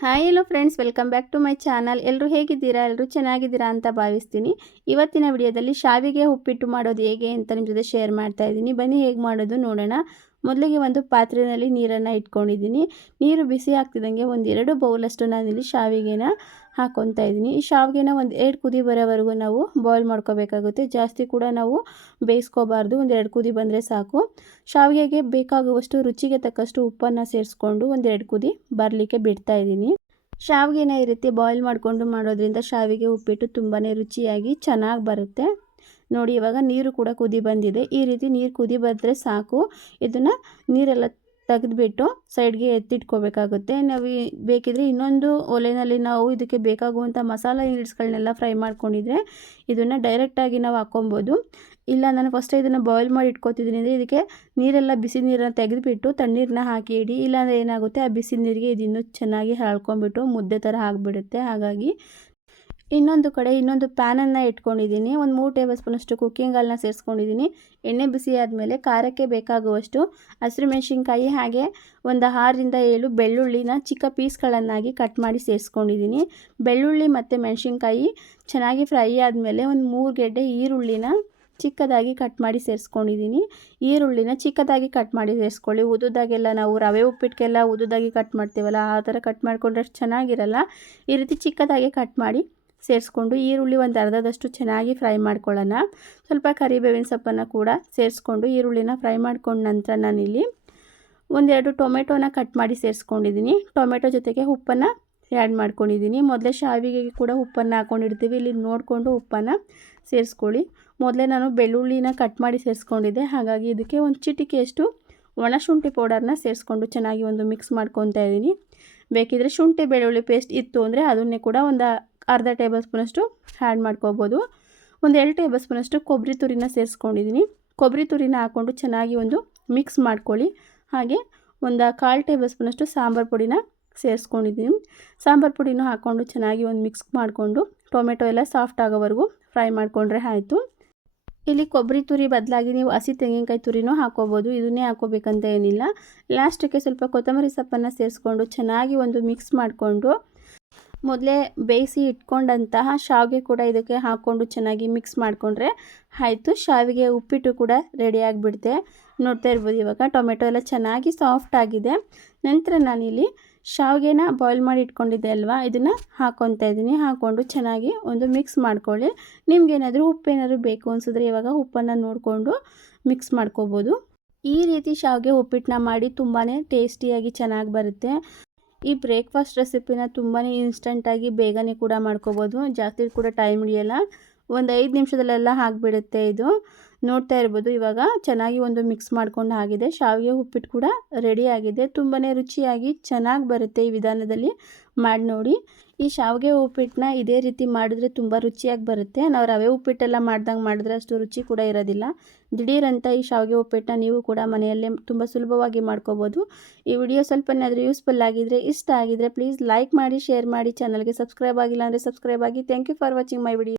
Hi hello friends welcome back to my channel ಎಲ್ಲರೂ ಹೇಗಿದ್ದೀರಾ? ಎಲ್ಲರೂ ಚೆನ್ನಾಗಿದ್ದೀರಾ ಅಂತ ಭಾವಿಸ್ತೀನಿ. ಇವತ್ತಿನ ವಿಡಿಯೋದಲ್ಲಿ ಶಾವಿಗೆ ಉಪ್ಪಿಟ್ಟು ಮಾಡೋದು ಹೇಗೆ ಅಂತ ನಿಮ್ಮ ಜೊತೆ ಶೇರ್ ಮಾಡ್ತಾ ಇದ್ದೀನಿ. ಬನ್ನಿ, ಹೇಗೆ ಮಾಡೋದು ನೋಡೋಣ. ಮೊದಲಿಗೆ ಒಂದು ಪಾತ್ರೆಯಲ್ಲಿ ನೀರನ್ನು ಇಟ್ಕೊಂಡಿದ್ದೀನಿ. ನೀರು ಬಿಸಿ ಆಗ್ತಿದ್ದಂಗೆ ಒಂದೆರಡು ಬೌಲಷ್ಟು ನಾನಿಲ್ಲಿ ಶಾವಿಗೆನ ಹಾಕ್ಕೊತಾ ಇದ್ದೀನಿ. ಈ ಶಾವಿಗೆನ ಒಂದು ಎರಡು ಕುದಿ ಬರೋವರೆಗೂ ನಾವು ಬಾಯ್ಲ್ ಮಾಡ್ಕೋಬೇಕಾಗುತ್ತೆ. ಜಾಸ್ತಿ ಕೂಡ ನಾವು ಬೇಯಿಸ್ಕೋಬಾರ್ದು. ಒಂದು ಎರಡು ಕುದಿ ಬಂದರೆ ಸಾಕು. ಶಾವಿಗೆಗೆ ಬೇಕಾಗುವಷ್ಟು ರುಚಿಗೆ ತಕ್ಕಷ್ಟು ಉಪ್ಪನ್ನು ಸೇರಿಸ್ಕೊಂಡು ಒಂದೆರಡು ಕುದಿ ಬರಲಿಕ್ಕೆ ಬಿಡ್ತಾ ಇದ್ದೀನಿ. ಶಾವಿಗೆನ ಈ ರೀತಿ ಬಾಯ್ಲ್ ಮಾಡಿಕೊಂಡು ಮಾಡೋದ್ರಿಂದ ಶಾವಿಗೆ ಉಪ್ಪಿಟ್ಟು ತುಂಬಾ ರುಚಿಯಾಗಿ ಚೆನ್ನಾಗಿ ಬರುತ್ತೆ. ನೋಡಿ, ಇವಾಗ ನೀರು ಕೂಡ ಕುದಿ ಬಂದಿದೆ. ಈ ರೀತಿ ನೀರು ಕುದಿ ಬಂದರೆ ಸಾಕು. ಇದನ್ನು ನೀರೆಲ್ಲ ತೆಗೆದುಬಿಟ್ಟು ಸೈಡ್ಗೆ ಎತ್ತಿಟ್ಕೋಬೇಕಾಗುತ್ತೆ. ನಾವು ಬೇಕಿದ್ರೆ ಇನ್ನೊಂದು ಒಲೆಯಲ್ಲಿ ನಾವು ಇದಕ್ಕೆ ಬೇಕಾಗುವಂಥ ಮಸಾಲ ಇಂಗ್ರೀಡ್ಸ್ಗಳನ್ನೆಲ್ಲ ಫ್ರೈ ಮಾಡ್ಕೊಂಡಿದ್ರೆ ಇದನ್ನು ಡೈರೆಕ್ಟಾಗಿ ನಾವು ಹಾಕ್ಕೊಬೋದು. ಇಲ್ಲ, ನಾನು ಫಸ್ಟ್ ಇದನ್ನು ಬಾಯ್ಲ್ ಮಾಡಿ ಇಟ್ಕೋತಿದ್ದೀನಿ ಅಂದರೆ ಇದಕ್ಕೆ ನೀರೆಲ್ಲ ಬಿಸಿ ನೀರನ್ನು ತೆಗೆದುಬಿಟ್ಟು ತಣ್ಣೀರನ್ನ ಹಾಕಿ ಇಡಿ. ಇಲ್ಲಾಂದರೆ ಏನಾಗುತ್ತೆ? ಆ ಬಿಸಿ ನೀರಿಗೆ ಇದು ಇನ್ನೂ ಚೆನ್ನಾಗಿ ಹಾಳ್ಕೊಂಬಿಟ್ಟು ಮುದ್ದೆ ಥರ ಆಗಿಬಿಡುತ್ತೆ. ಹಾಗಾಗಿ ಇನ್ನೊಂದು ಕಡೆ ಇನ್ನೊಂದು ಪ್ಯಾನನ್ನು ಇಟ್ಕೊಂಡಿದ್ದೀನಿ. ಒಂದು ಮೂರು ಟೇಬಲ್ ಸ್ಪೂನಷ್ಟು ಕುಕ್ಕಿಂಗ್ ಆಲ್ನ ಸೇರಿಸ್ಕೊಂಡಿದ್ದೀನಿ. ಎಣ್ಣೆ ಬಿಸಿ ಆದಮೇಲೆ ಖಾರಕ್ಕೆ ಬೇಕಾಗುವಷ್ಟು ಹಸಿರು ಮೆಣಸಿನ್ಕಾಯಿ ಹಾಗೆ ಒಂದು ಆರರಿಂದ ಏಳು ಬೆಳ್ಳುಳ್ಳಿನ ಚಿಕ್ಕ ಪೀಸ್ಗಳನ್ನಾಗಿ ಕಟ್ ಮಾಡಿ ಸೇರಿಸ್ಕೊಂಡಿದ್ದೀನಿ. ಬೆಳ್ಳುಳ್ಳಿ ಮತ್ತು ಮೆಣಸಿನ್ಕಾಯಿ ಚೆನ್ನಾಗಿ ಫ್ರೈ ಆದಮೇಲೆ ಒಂದು ಮೂರು ಗೆಡ್ಡೆ ಈರುಳ್ಳಿನ ಚಿಕ್ಕದಾಗಿ ಕಟ್ ಮಾಡಿ ಸೇರಿಸ್ಕೊಂಡಿದ್ದೀನಿ. ಈರುಳ್ಳಿನ ಚಿಕ್ಕದಾಗಿ ಕಟ್ ಮಾಡಿ ಸೇರಿಸ್ಕೊಳ್ಳಿ. ಉದುದಾಗೆಲ್ಲ ನಾವು ರವೆ ಉಪ್ಪಿಟ್ಟಿಗೆಲ್ಲ ಉದುದಾಗಿ ಕಟ್ ಮಾಡ್ತೀವಲ್ಲ, ಆ ಥರ ಕಟ್ ಮಾಡಿಕೊಂಡ್ರೆ ಚೆನ್ನಾಗಿರಲ್ಲ. ಈ ರೀತಿ ಚಿಕ್ಕದಾಗಿ ಕಟ್ ಮಾಡಿ ಸೇರಿಸ್ಕೊಂಡು ಈರುಳ್ಳಿ ಒಂದು ಅರ್ಧದಷ್ಟು ಚೆನ್ನಾಗಿ ಫ್ರೈ ಮಾಡ್ಕೊಳ್ಳೋಣ. ಸ್ವಲ್ಪ ಕರಿಬೇವಿನ ಸೊಪ್ಪನ್ನು ಕೂಡ ಸೇರಿಸ್ಕೊಂಡು ಈರುಳ್ಳಿನ ಫ್ರೈ ಮಾಡ್ಕೊಂಡ ನಂತರ ನಾನಿಲ್ಲಿ ಒಂದೆರಡು ಟೊಮೆಟೊನ ಕಟ್ ಮಾಡಿ ಸೇರಿಸ್ಕೊಂಡಿದ್ದೀನಿ. ಟೊಮೆಟೊ ಜೊತೆಗೆ ಉಪ್ಪನ್ನು ಆ್ಯಡ್ ಮಾಡ್ಕೊಂಡಿದ್ದೀನಿ. ಮೊದಲೇ ಶಾವಿಗೆಗೆ ಕೂಡ ಉಪ್ಪನ್ನು ಹಾಕ್ಕೊಂಡಿರ್ತೀವಿ ಇಲ್ಲಿ ನೋಡಿಕೊಂಡು ಉಪ್ಪನ್ನು ಸೇರಿಸ್ಕೊಳ್ಳಿ. ಮೊದಲೇ ನಾನು ಬೆಳ್ಳುಳ್ಳಿನ ಕಟ್ ಮಾಡಿ ಸೇರಿಸ್ಕೊಂಡಿದ್ದೆ. ಹಾಗಾಗಿ ಇದಕ್ಕೆ ಒಂದು ಚಿಟಿಕೆಯಷ್ಟು ಒಣ ಶುಂಠಿ ಪೌಡರ್ನ ಸೇರಿಸ್ಕೊಂಡು ಚೆನ್ನಾಗಿ ಒಂದು ಮಿಕ್ಸ್ ಮಾಡ್ಕೊತಾ ಇದ್ದೀನಿ ಬೇಕಿದ್ರೆ ಶುಂಠಿ ಬೆಳ್ಳುಳ್ಳಿ ಪೇಸ್ಟ್ ಇತ್ತು ಅಂದರೆ ಅದನ್ನೇ ಕೂಡ ಒಂದು ಅರ್ಧ ಟೇಬಲ್ ಸ್ಪೂನಷ್ಟು ಆ್ಯಡ್ ಮಾಡ್ಕೋಬೋದು. ಒಂದು ಎರಡು ಟೇಬಲ್ ಸ್ಪೂನಷ್ಟು ಕೊಬ್ಬರಿ ತುರಿನ ಸೇರಿಸ್ಕೊಂಡಿದ್ದೀನಿ. ಕೊಬ್ಬರಿ ತುರಿನ ಹಾಕ್ಕೊಂಡು ಚೆನ್ನಾಗಿ ಒಂದು ಮಿಕ್ಸ್ ಮಾಡ್ಕೊಳ್ಳಿ. ಹಾಗೆ ಒಂದು ಕಾಲು ಟೇಬಲ್ ಸ್ಪೂನಷ್ಟು ಸಾಂಬಾರು ಪುಡಿನ ಸೇರಿಸ್ಕೊಂಡಿದ್ದೀನಿ. ಸಾಂಬಾರು ಪುಡಿನೂ ಹಾಕ್ಕೊಂಡು ಚೆನ್ನಾಗಿ ಒಂದು ಮಿಕ್ಸ್ ಮಾಡಿಕೊಂಡು ಟೊಮೆಟೊ ಎಲ್ಲ ಸಾಫ್ಟ್ ಆಗೋವರೆಗೂ ಫ್ರೈ ಮಾಡಿಕೊಂಡ್ರೆ ಆಯಿತು. ಇಲ್ಲಿ ಕೊಬ್ಬರಿ ತುರಿ ಬದಲಾಗಿ ನೀವು ಹಸಿ ತೆಂಗಿನಕಾಯಿ ತುರಿನೂ ಹಾಕೋಬೋದು ಇದನ್ನೇ ಹಾಕೋಬೇಕಂತ ಏನಿಲ್ಲ. ಲಾಸ್ಟಿಗೆ ಸ್ವಲ್ಪ ಕೊತ್ತಂಬರಿ ಸೊಪ್ಪನ್ನು ಸೇರಿಸ್ಕೊಂಡು ಚೆನ್ನಾಗಿ ಒಂದು ಮಿಕ್ಸ್ ಮಾಡಿಕೊಂಡು ಮೊದಲೇ ಬೇಯಿಸಿ ಇಟ್ಕೊಂಡಂತಹ ಶಾವಿಗೆ ಕೂಡ ಇದಕ್ಕೆ ಹಾಕ್ಕೊಂಡು ಚೆನ್ನಾಗಿ ಮಿಕ್ಸ್ ಮಾಡಿಕೊಂಡ್ರೆ ಆಯಿತು. ಶಾವಿಗೆ ಉಪ್ಪಿಟ್ಟು ಕೂಡ ರೆಡಿ ಆಗಿಬಿಡುತ್ತೆ ನೋಡ್ತಾ ಇರ್ಬೋದು ಇವಾಗ ಟೊಮೆಟೊ ಎಲ್ಲ ಚೆನ್ನಾಗಿ ಸಾಫ್ಟ್ ಆಗಿದೆ. ನಂತರ ನಾನಿಲ್ಲಿ ಶಾವಿಗೆನ ಬಾಯ್ಲ್ ಮಾಡಿ ಇಟ್ಕೊಂಡಿದ್ದೆ ಅಲ್ವಾ? ಇದನ್ನು ಹಾಕ್ಕೊತಾ ಇದ್ದೀನಿ. ಹಾಕ್ಕೊಂಡು ಚೆನ್ನಾಗಿ ಒಂದು ಮಿಕ್ಸ್ ಮಾಡ್ಕೊಳ್ಳಿ. ನಿಮ್ಗೇನಾದರೂ ಉಪ್ಪೇನಾದರೂ ಬೇಕು ಅನಿಸಿದ್ರೆ ಇವಾಗ ಉಪ್ಪನ್ನು ನೋಡಿಕೊಂಡು ಮಿಕ್ಸ್ ಮಾಡ್ಕೋಬೋದು. ಈ ರೀತಿ ಶಾವಿಗೆ ಉಪ್ಪಿಟ್ಟನ್ನ ಮಾಡಿ ತುಂಬಾ ಟೇಸ್ಟಿಯಾಗಿ ಚೆನ್ನಾಗಿ ಬರುತ್ತೆ. ಈ ಬ್ರೇಕ್ಫಾಸ್ಟ್ ರೆಸಿಪಿನ ತುಂಬಾ ಇನ್ಸ್ಟೆಂಟಾಗಿ ಬೇಗನೆ ಕೂಡ ಮಾಡ್ಕೋಬೋದು. ಜಾಸ್ತಿ ಕೂಡ ಟೈಮ್ ಹಿಡಿಯಲ್ಲ. ಒಂದು ಐದು ನಿಮಿಷದಲ್ಲೆಲ್ಲ ಆಗಿಬಿಡುತ್ತೆ ಇದು. ನೋಡ್ತಾ ಇರ್ಬೋದು. ಇವಾಗ ಚೆನ್ನಾಗಿ ಒಂದು ಮಿಕ್ಸ್ ಮಾಡ್ಕೊಂಡು ಆಗಿದೆ. ಶಾವಿಗೆ ಉಪ್ಪಿಟ್ಟು ಕೂಡ ರೆಡಿ ಆಗಿದೆ. ತುಂಬಾ ರುಚಿಯಾಗಿ ಚೆನ್ನಾಗಿ ಬರುತ್ತೆ ಈ ವಿಧಾನದಲ್ಲಿ ಮಾಡಿ ನೋಡಿ. ಈ ಶಾವಿಗೆ ಉಪ್ಪಿಟ್ಟನ್ನ ಇದೇ ರೀತಿ ಮಾಡಿದ್ರೆ ತುಂಬ ರುಚಿಯಾಗಿ ಬರುತ್ತೆ. ನಾವು ರವೆ ಉಪ್ಪಿಟ್ಟೆಲ್ಲ ಮಾಡ್ದಂಗೆ ಮಾಡಿದ್ರೆ ಅಷ್ಟು ರುಚಿ ಕೂಡ ಇರೋದಿಲ್ಲ. ದಿಢೀರಂತ ಈ ಶಾವಿಗೆ ಉಪ್ಪಿಟ್ಟನ್ನ ನೀವು ಕೂಡ ಮನೆಯಲ್ಲೇ ತುಂಬ ಸುಲಭವಾಗಿ ಮಾಡ್ಕೋಬೋದು. ಈ ವಿಡಿಯೋ ಸ್ವಲ್ಪನಾದರೂ ಯೂಸ್ಫುಲ್ ಆಗಿದ್ರೆ, ಇಷ್ಟ ಆಗಿದ್ರೆ ಪ್ಲೀಸ್ ಲೈಕ್ ಮಾಡಿ ಶೇರ್ ಮಾಡಿ. ಚಾನಲ್ಗೆ ಸಬ್ಸ್ಕ್ರೈಬ್ ಆಗಿಲ್ಲ ಅಂದರೆ ಸಬ್ಸ್ಕ್ರೈಬ್ ಆಗಿ. Thank you for watching my video